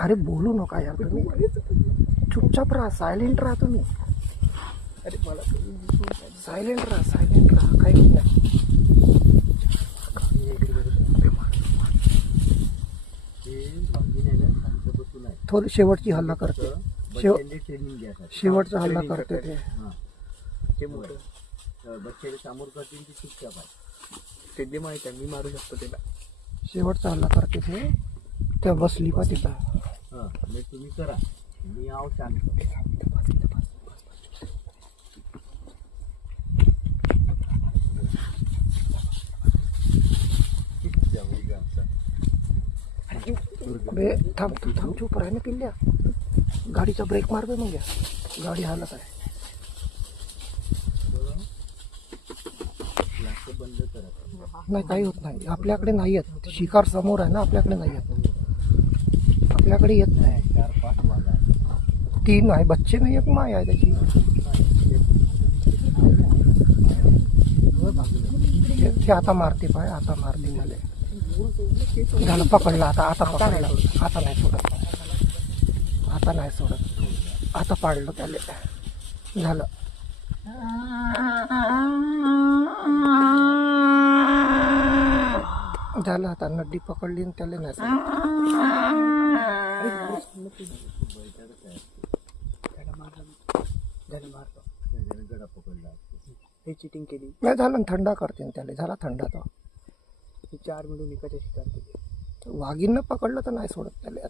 अरे बोलू नका यार तुम्ही, चुपचाप राहा, सायलेंट राहा तुम्ही. अरे मला सायलेंट राहा काही होत नाही. थोडी शेवटची हल्ला करते, शेवटचा हल्ला करते ते बच्चे समोर करतील ते चुपचाप आहे, ते माहित आहे मी मारू शकतो त्याला. शेवटचा हल्ला करते ते, त्या बसली पा तिथं. हां तुम्ही करा, मी आव शांत. अबे थांब चुप राह ना पिल्ल्या, गाडीचा ब्रेक मार बे. मग गाडी हालत आहे. बंद करा. नाही काही होत नाही, आपल्याकडे नाही येत. शिकार समोर आहे ना, आपल्याकडे नाही येत, आपल्याकडे येत नाही. 4-5 वाजा 3 आहे बच्चे, नाही एक माय आहे त्याची. ते आता मारते पाय, आता मारते झाले. झालं पकडलं, आता पकडलं, आता नाही सोडत, आता नाही सोडत, आता पाडलं त्याले. झालं झालं, आता नड्डी पकडली आणि त्याला नाही सोडत. हे चिटिंग केली नाही. झालं थंडा करते त्याला, झाला थंडा. तो 4 मिळून एकाच्या शिकार केली. वाघीनं पकडलं तर नाही सोडत त्याला.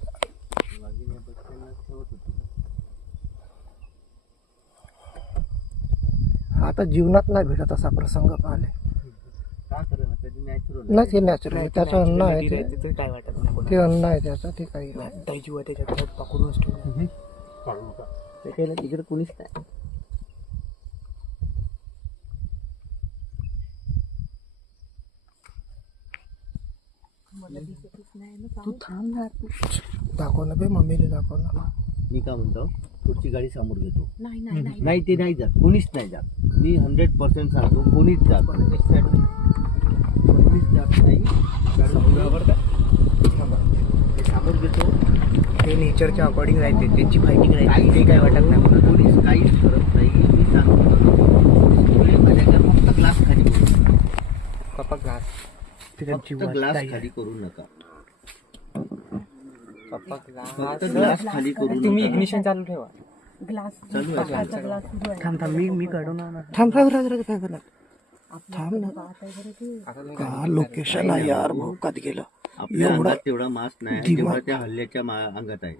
आता आता जीवनात नाही भेटत असा प्रसंग पाहिले. नाही ते नॅचरल आहे, त्याचं अन्न आहे ते, काय वाटत नाही. ते अन्न आहे त्याचं, ते काही नाही. जीव आहे त्याच्याकडे पकडूनच ठेवलं. तिकडे कुणीच नाही. तू थांब ना, दाखव ना बे, मम्मीला दाखव ना. मी काय म्हणतो, पुढची गाडी समोर घेतो. नाही ते नाही जात, कोणीच नाही जात. मी 100% सांगतो, कोणीच जात नाही. समोर घेतो. ते नेचरच्या अकॉर्डिंग राहते, त्यांची फायटिंग राहते, ते काय वाटत नाही. कोणीच काहीच करत नाही. मी सांगतो माझ्या फक्त ग्लास खाली करू. पप्पा ग्लास, फक्त ग्लास खाली करू नका. पप्पा फक्त ग्लास खाली करू नका. तुम्ही इग्निशन चालू ठेवा. ग्लास चालू आहे. थांब मी काढून थांब काय करणार. थांब ना, का लोकेशन आहे यार, भोकात गेलं. आपल्या अंगात तेवढा मास्क नाही जेवढा त्या हल्ल्याच्या अंगात आहे.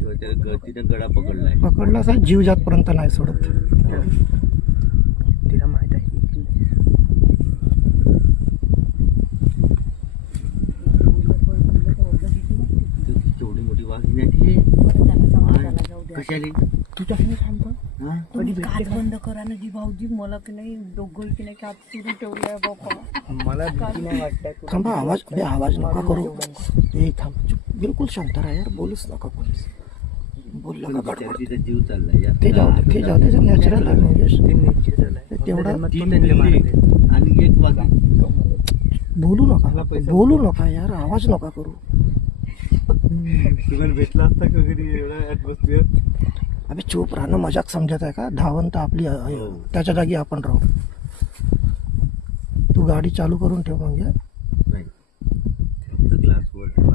तेव्हा त्याला तिथं गडा पकडलाय. पकडला असा जीव जातपर्यंत नाही सोडत. तिला माहित आहे केवढी मोठी वाघीण आहे. कशाली तुझ्या सांगतो बंद करा ना जी भाऊजी, मला की नाही दोघं की नाही आत सुरू ठेवलंय बाबा. मला भीती नाही वाटत. थांबा, आवाज नका करू. ए थांब, बिलकुल शांत राहा यार, बोलूच नका कोणीच. बोललं का गडबड. तिचा जीव चाललाय यार. ते जाऊ दे, नॅचरल आहे. तेवढा आणि एक वाघ बोलू नका यार, आवाज नका करू. तुम्हाला भेटला असता का कधी एवढा ॲटमॉस्फिअर? अबे चूप राहणं मजाक समजत आहे का? धावंत आपली त्याच्या जागी आपण राहू. तू गाडी चालू करून ठेव. म्हणजे नाही, फक्त ग्लास वर ठेवा.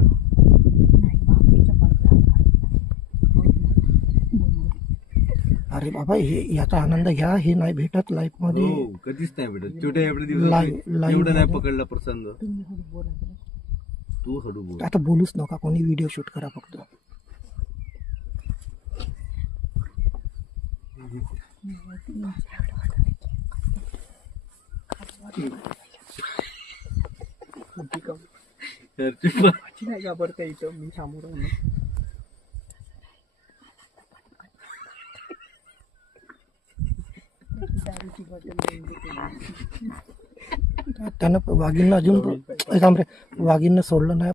अरे बाबा, हे याचा आनंद घ्या. हे नाही भेटत लाईफ मध्ये. कधीच नाही भेटत. छोट्या एवढे दिवस एवढं नाही पकडला प्रसंग. तू हळू बोल. आता बोलूच नका कोणी, व्हिडिओ शूट करा फक्त. नाही घाबरता इथं मी समोर दारूची बॉटल त्यानं वाघींना अजून थांब रे, वाघींना सोडलं नाही.